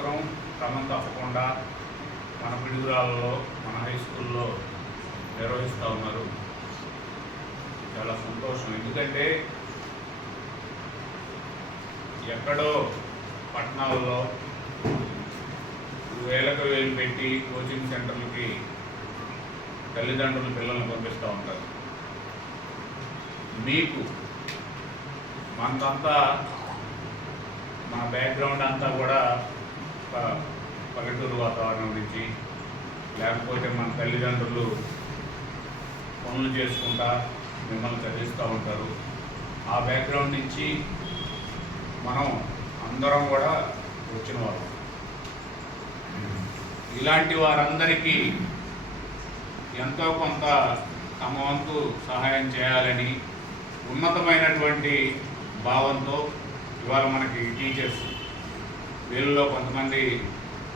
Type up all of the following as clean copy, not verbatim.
సంవత్సరం క్రమం తప్పకుండా మన పిడుగురాలలో మన హై స్కూల్లో నిర్వహిస్తూ ఉన్నారు. చాలా సంతోషం. ఎందుకంటే ఎక్కడో పట్టణాల్లో వేలకు వేలు పెట్టి కోచింగ్ సెంటర్లకి తల్లిదండ్రులు పిల్లల్ని పంపిస్తూ ఉంటారు. మీకు మనకంతా మన బ్యాక్గ్రౌండ్ అంతా కూడా పల్లెటూరు వాతావరణం నుంచి, లేకపోతే మన తల్లిదండ్రులు పనులు చేసుకుంటా మిమ్మల్ని చదివిస్తూ ఉంటారు. ఆ బ్యాక్గ్రౌండ్ నుంచి మనం అందరం కూడా వచ్చిన వారు. ఇలాంటి వారందరికీ ఎంతో కొంత తమ వంతు సహాయం చేయాలని ఉన్నతమైనటువంటి భావంతో ఇవాళ మనకి టీచర్స్, వీళ్ళలో కొంతమంది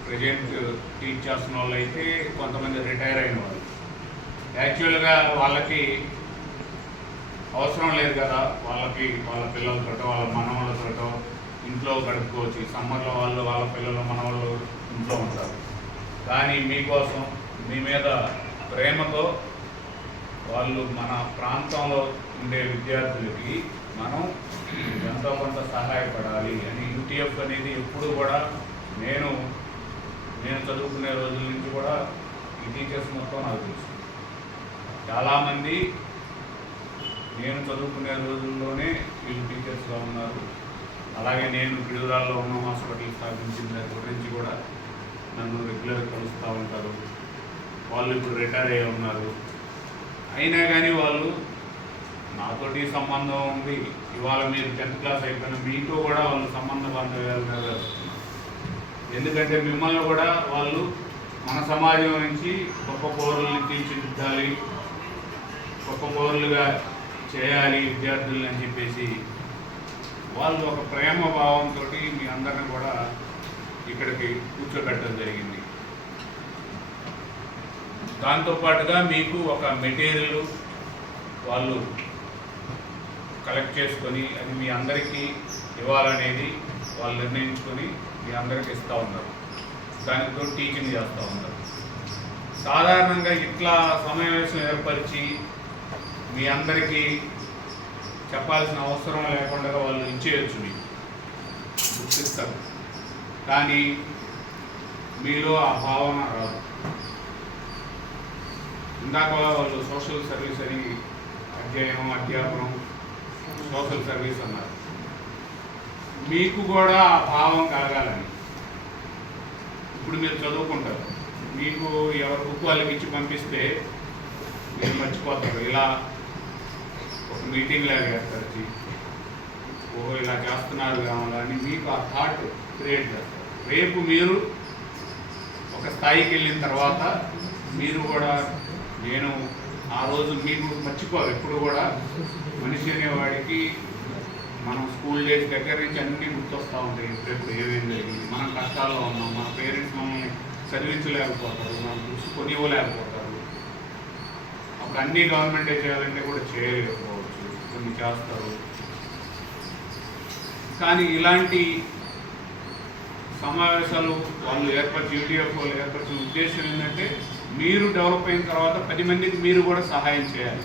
ప్రజెంట్ టీచ్ చేస్తున్న వాళ్ళు అయితే, కొంతమంది రిటైర్ అయిన వాళ్ళు. యాక్చువల్గా వాళ్ళకి అవసరం లేదు కదా, వాళ్ళకి వాళ్ళ పిల్లలతో వాళ్ళ మనవాళ్ళతో ఇంట్లో గడుపుకోవచ్చు. ఈ సమ్మర్లో వాళ్ళ పిల్లలు మనవాళ్ళు ఇంట్లో ఉంటారు. కానీ మీకోసం, మీ మీద ప్రేమతో వాళ్ళు మన ప్రాంతంలో ఉండే విద్యార్థులకి మనం ఎంతో కొంత సహాయపడాలి అని యూటీఎఫ్ అనేది ఎప్పుడు కూడా నేను చదువుకునే రోజుల నుంచి కూడా ఈ టీచర్స్ మొత్తం నాకు తెలుసు. చాలామంది నేను చదువుకునే రోజుల్లోనే వీళ్ళు టీచర్స్గా ఉన్నారు. అలాగే నేను పిడుగురాల్లో ఉన్న హాస్పిటల్ స్థాపించిన దగ్గర నుంచి కూడా నన్ను రెగ్యులర్గా కలుస్తూ ఉంటారు. వాళ్ళు ఇప్పుడు రిటైర్ అయ్యి ఉన్నారు. అయినా కానీ వాళ్ళు నాతోటి సంబంధం ఉంది. ఇవాళ మీరు 10th క్లాస్ అయిపోయిన మీతో కూడా వాళ్ళు సంబంధ బాంధవ్యాలు నెరవేరుస్తున్నారు. ఎందుకంటే మిమ్మల్ని కూడా వాళ్ళు మన సమాజం నుంచి గొప్ప పౌరుల్ని తీర్చిదిద్దాలి, గొప్ప పౌరులుగా చేయాలి విద్యార్థులని అని చెప్పేసి వాళ్ళు ఒక ప్రేమ భావంతో మీ అందరిని కూడా ఇక్కడికి కూర్చోబెట్టడం జరిగింది. దాంతోపాటుగా మీకు ఒక మెటీరియల్ వాళ్ళు కలెక్ట్ చేసుకొని అది మీ అందరికీ ఇవ్వాలనేది వాళ్ళు నిర్ణయించుకొని మీ అందరికీ ఇస్తూ ఉన్నారు. దానితో టీచింగ్ చేస్తూ ఉన్నారు. సాధారణంగా ఇట్లా సమావేశం ఏర్పరిచి మీ అందరికీ చెప్పాల్సిన అవసరం లేకుండా వాళ్ళు ఇచ్చేయచ్చు, మీకు గుర్తిస్తారు. కానీ మీలో ఆ భావన రాదు. ఇందాక వాళ్ళు సోషల్ సర్వీస్ అని అధ్యాపనం సోషల్ సర్వీస్ అన్నారు. మీకు కూడా ఆ భావం కలగాలని ఇప్పుడు మీరు చదువుకుంటారు. మీకు ఎవరు బుక్ వాళ్ళకి ఇచ్చి పంపిస్తే మీరు మర్చిపోతారు. ఇలా ఒక మీటింగ్ లాగా ఏర్పరిచి ఇలా చేస్తున్నారు కావాలని మీకు ఆ థాట్ క్రియేట్ చేస్తారు. రేపు మీరు ఒక స్థాయికి వెళ్ళిన తర్వాత మీరు కూడా నేను ఆ రోజు మీకు మర్చిపోరు. ఎప్పుడు కూడా మనిషి అనేవాడికి మనం స్కూల్ డేస్ దగ్గర నుంచి అన్నీ గుర్తొస్తూ ఉంటాయి. ఎప్పుడెప్పుడు ఏమేమి జరిగింది, మనం కష్టాల్లో ఉన్నాం, మన పేరెంట్స్ మనల్ని చదివించలేకపోతారు, మనం బుక్స్ కొనివ్వలేకపోతారు. అప్పుడు అన్నీ గవర్నమెంటే చేయాలంటే కూడా చేయలేకపోవచ్చు, కొన్ని చేస్తారు. కానీ ఇలాంటి సమావేశాలు వాళ్ళు యూటీఎఫ్ వాళ్ళు ఏర్పరిచిన ఉద్దేశం ఏంటంటే మీరు డెవలప్ అయిన తర్వాత 10 మందికి మీరు కూడా సహాయం చేయాలి.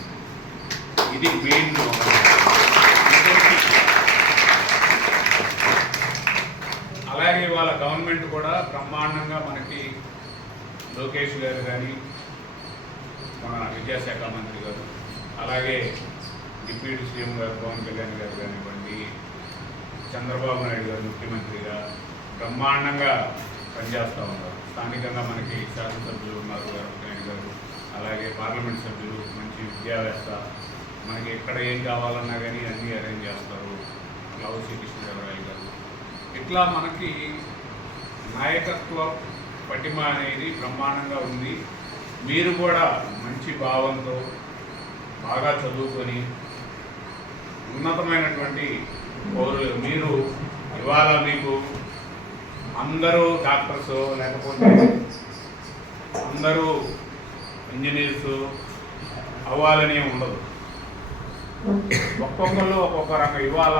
ఇది మెయిన్. అలాగే వాళ్ళ గవర్నమెంట్ కూడా బ్రహ్మాండంగా మనకి లోకేష్ గారు కానీ, మన విద్యాశాఖ మంత్రి గారు, అలాగే డిప్యూటీ సీఎం గారు పవన్ కళ్యాణ్ గారు కానివ్వండి, చంద్రబాబు నాయుడు గారు ముఖ్యమంత్రిగా బ్రహ్మాండంగా పనిచేస్తూ ఉన్నారు. స్థానికంగా మనకి శాసనసభ్యులు ఉన్నారు నాయుడు గారు, అలాగే పార్లమెంట్ సభ్యులు, మంచి విద్యావేత్త, మనకి ఎక్కడ ఏం కావాలన్నా కానీ అన్నీ అరేంజ్ చేస్తారు. లవ్ శ్రీకృష్ణదేవరాయలు గారు. ఇట్లా మనకి నాయకత్వ పటిమ అనేది బ్రహ్మాండంగా ఉంది. మీరు కూడా మంచి భావంతో బాగా చదువుకొని ఉన్నతమైనటువంటి పౌరులు. మీరు ఇవాళ మీకు అందరూ డాక్టర్స్ లేకపోతే అందరూ ఇంజనీర్స్ అవ్వాలని ఉండదు. ఒక్కొక్కరు ఒక్కొక్క రకం ఇవాళ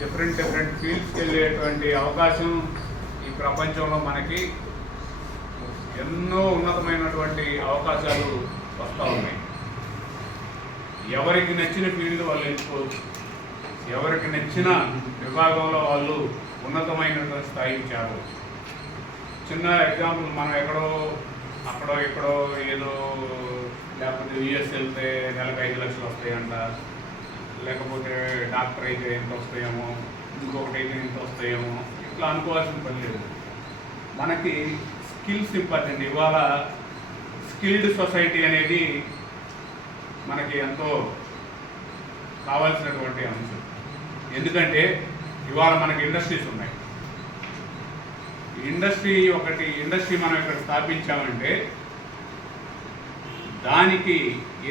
డిఫరెంట్ ఫీల్డ్స్కి వెళ్ళేటువంటి అవకాశం ఈ ప్రపంచంలో మనకి ఎన్నో ఉన్నతమైనటువంటి అవకాశాలు వస్తూ ఉన్నాయి. ఎవరికి నచ్చిన ఫీల్డ్ వాళ్ళు ఎంచుకోవచ్చు, ఎవరికి నచ్చిన విభాగంలో వాళ్ళు ఉన్నతమైనటువంటి స్థాయికి చేరవచ్చు. చిన్న ఎగ్జాంపుల్, మనం అక్కడో ఇక్కడో ఏదో, లేకపోతే యూఎస్ వెళ్తే నెలకు 5 లక్షలు వస్తాయంట, లేకపోతే డాక్టర్ అయితే ఎంత వస్తాయేమో, ఇంకొకటి అయితే ఎంత వస్తాయేమో, ఇట్లా అనుకోవాల్సిన పని లేదు. మనకి స్కిల్స్ ఇంపార్టెంట్. ఇవాళ స్కిల్డ్ సొసైటీ అనేది మనకి ఎంతో కావాల్సినటువంటి అంశం. ఎందుకంటే ఇవాళ మనకి ఇండస్ట్రీస్ ఉన్నాయి. ఇండస్ట్రీ మనం ఇక్కడ స్థాపించామంటే దానికి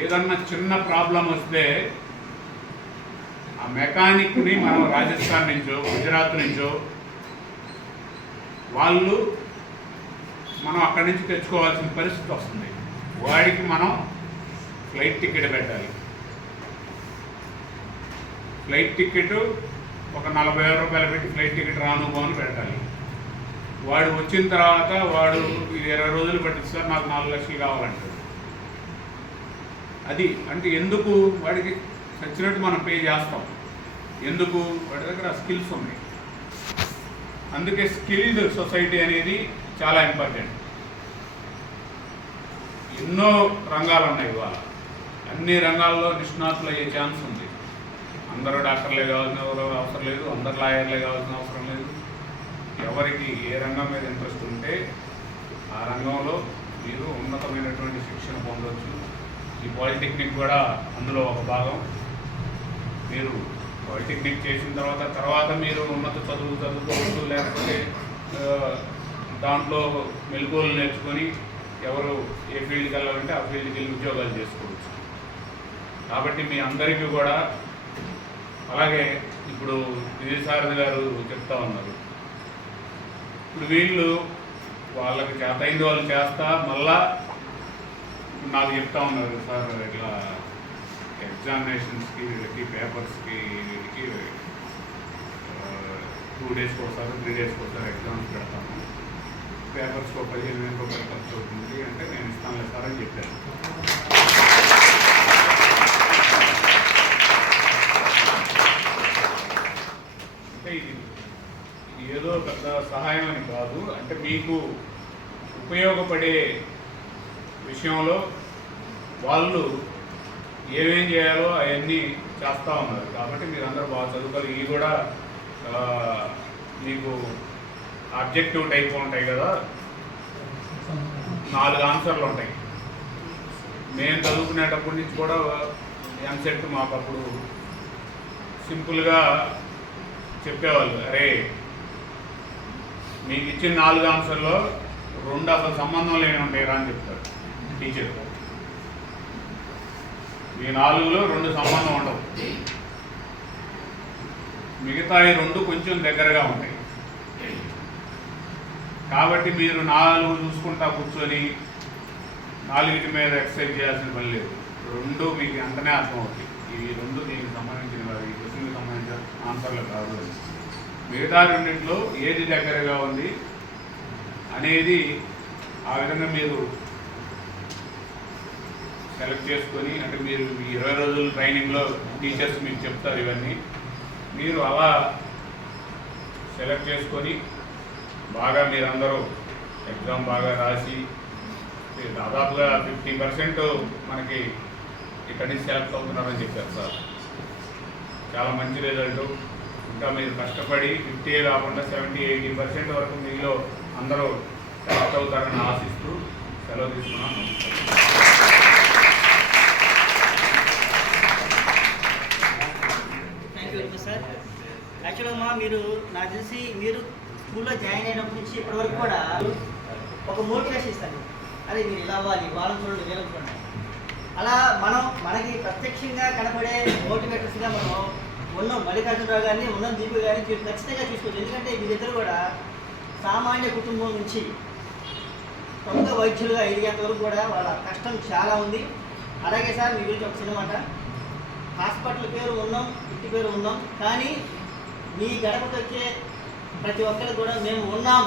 ఏదన్నా చిన్న ప్రాబ్లం వస్తే ఆ మెకానిక్ని మనం రాజస్థాన్ నుంచో గుజరాత్ నుంచో మనం అక్కడి నుంచి తెచ్చుకోవాల్సిన పరిస్థితి వస్తుంది. వాడికి మనం ఫ్లైట్ టికెట్ పెట్టాలి. ఫ్లైట్ టికెట్ ఒక 40,000 రూపాయలు పెట్టి ఫ్లైట్ టికెట్ రాను పోను పెట్టాలి. వాడు వచ్చిన తర్వాత వాడు 20 రోజులు పట్టింది సార్ నాకు 4 లక్షలు కావాలంటాడు. అది అంటే ఎందుకు? వాడికి నచ్చినట్టు మనం పే చేస్తాం. ఎందుకు? వాడి దగ్గర స్కిల్స్ ఉన్నాయి. అందుకే స్కిల్డ్ సొసైటీ అనేది చాలా ఇంపార్టెంట్. ఎన్నో రంగాలు ఉన్నాయి ఇవాళ. అన్ని రంగాల్లో నిష్ణాతులు అయ్యే ఛాన్స్ ఉంది. అందరూ డాక్టర్లే కావాల్సిన అవసరం లేదు, అందరు లాయర్లే కావాల్సిన అవసరం లేదు. ఎవరికి ఏ రంగం మీద ఇంట్రెస్ట్ ఉంటే ఆ రంగంలో మీరు ఉన్నతమైనటువంటి శిక్షణ పొందవచ్చు. ఈ పాలిటెక్నిక్ కూడా అందులో ఒక భాగం. మీరు పాలిటెక్నిక్ చేసిన తర్వాత మీరు ఉన్నత చదువుకోవచ్చు, లేకపోతే దాంట్లో మెలకువలు నేర్చుకొని ఎవరు ఏ ఫీల్డ్కి వెళ్ళాలంటే ఆ ఫీల్డ్కి వెళ్ళి ఉద్యోగాలు చేసుకోవచ్చు. కాబట్టి మీ అందరికీ కూడా అలాగే ఇప్పుడు విజయసారథి గారు చెప్తా ఉన్నారు. ఇప్పుడు వాళ్ళకి చేతైంది వాళ్ళు చేస్తా మళ్ళా నాకు చెప్తా ఉన్నారు, సార్ ఇట్లా ఎగ్జామినేషన్స్కి వీళ్ళకి పేపర్స్కి వీళ్ళకి 2 డేస్కి ఒకసారి 3 డేస్కి ఒకసారి ఎగ్జామ్స్ పెడతాము, పేపర్స్కి 15,000 రూపాయలు ఖర్చు అవుతుంది అంటే నేను ఇస్తాను సార్ అని చెప్పాను. అంటే ఇది ఏదో పెద్ద సహాయం అని కాదు, అంటే మీకు ఉపయోగపడే విషయంలో వాళ్ళు ఏమేం చేయాలో అవన్నీ చేస్తూ ఉన్నారు. కాబట్టి మీరందరూ బాగా చదువుకోవాలి. ఇవి కూడా మీకు ఆబ్జెక్టివ్ టైప్ ఉంటాయి కదా, 4 ఆన్సర్లు ఉంటాయి. నేను చదువుకునేటప్పటి నుంచి కూడా ఎంసెట్ మాకు అప్పుడు సింపుల్గా చెప్పేవాళ్ళు, అరే మీకు ఇచ్చిన 4 ఆన్సర్లో 2 అసలు సంబంధం లేని ఉంటాయి రా అని చెప్తారు టీచర్. ఈ 4లో 2 సంబంధం ఉండవు, మిగతా 2 కొంచెం దగ్గరగా ఉంటాయి. కాబట్టి మీరు 4 చూసుకుంటా కూర్చొని 4 మీద ఎక్సర్సైజ్ చేయాల్సిన పని లేదు. 2 మీకు వెంటనే అర్థమవుతాయి. ఇవి 2 దీనికి సంబంధించిన ఈ క్వశ్చన్కి సంబంధించిన ఆన్సర్లు కాదు. మిగతా 2లో ఏది దగ్గరగా ఉంది అనేది ఆ విధంగా మీరు సెలెక్ట్ చేసుకొని, అంటే మీరు 20 రోజుల ట్రైనింగ్లో టీచర్స్ మీకు చెప్తారు ఇవన్నీ, మీరు అలా సెలెక్ట్ చేసుకొని బాగా మీరందరూ ఎగ్జామ్ బాగా రాసి దాదాపుగా 50% మనకి ఇక్కడి నుంచి సెలెక్ట్ అవుతున్నారని చెప్పారు సార్. చాలా మంచి రిజల్ట్. ఇంకా మీరు కష్టపడి 50 కాకుండా 70-80% వరకు మీలో అందరూ సెలెక్ట్ అవుతారని ఆశిస్తూ సెలవు తీసుకున్నాను. Thank you very much sir. యాక్చువల్గా మీరు నాకు తెలిసి మీరు స్కూల్లో జాయిన్ అయినప్పటి నుంచి ఇప్పటివరకు కూడా ఒక మోటివేషన్ ఇస్తాను, అరే మీరు ఇలా అవ్వాలి, వాళ్ళని చూడండి, వీళ్ళని చూడండి. అలా మనకి ప్రత్యక్షంగా కనపడే మోటివేటర్స్గా మనం ఉన్నాం. మల్లికార్జునరావు గారిని, ఉన్నాం దీపు గారిని ఖచ్చితంగా తీసుకోవచ్చు. ఎందుకంటే వీరిద్దరు కూడా సామాన్య కుటుంబం నుంచి కొంత వైద్యులుగా ఎదిగేంత వరకు కూడా వాళ్ళ కష్టం చాలా ఉంది. అలాగే సార్ మీ గురించి ఒక చిన్న మాట, హాస్పిటల్ పేరు ఉన్నాం, ఇంటి పేరు ఉన్నాం, కానీ మీ గడపకు వచ్చే ప్రతి ఒక్కరికి కూడా మేము ఉన్నాం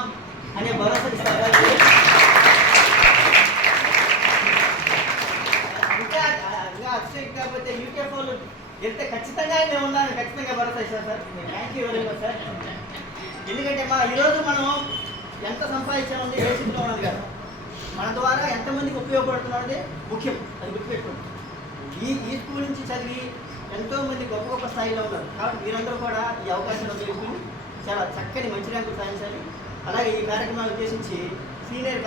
అనే భరోసా ఇస్తారు. ఇంకా అతిశయం కాకపోతే యూకేఎఫ్ వాళ్ళు వెళ్తే ఖచ్చితంగా మేము ఉన్నాను, ఖచ్చితంగా భరోసా ఇస్తాను sir. Thank you very much sir. ఎందుకంటే ఈరోజు మనం ఎంత సంపాదించామని ఏ స్థితిలో ఉన్నది కదా, మన ద్వారా ఎంతమందికి ఉపయోగపడుతున్నది ముఖ్యం, అది గుర్తుపెట్టుకోండి. ఈ స్కూల్ నుంచి చదివి ఎంతోమంది గొప్ప గొప్ప స్థాయిలో ఉన్నారు. కాబట్టి మీరందరూ కూడా ఈ అవకాశాన్ని ఉపయోగించుకుని చాలా చక్కని మంచి ర్యాంకులు సాధించాలి. అలాగే ఈ కార్యక్రమాన్ని ఉద్దేశించి సీనియర్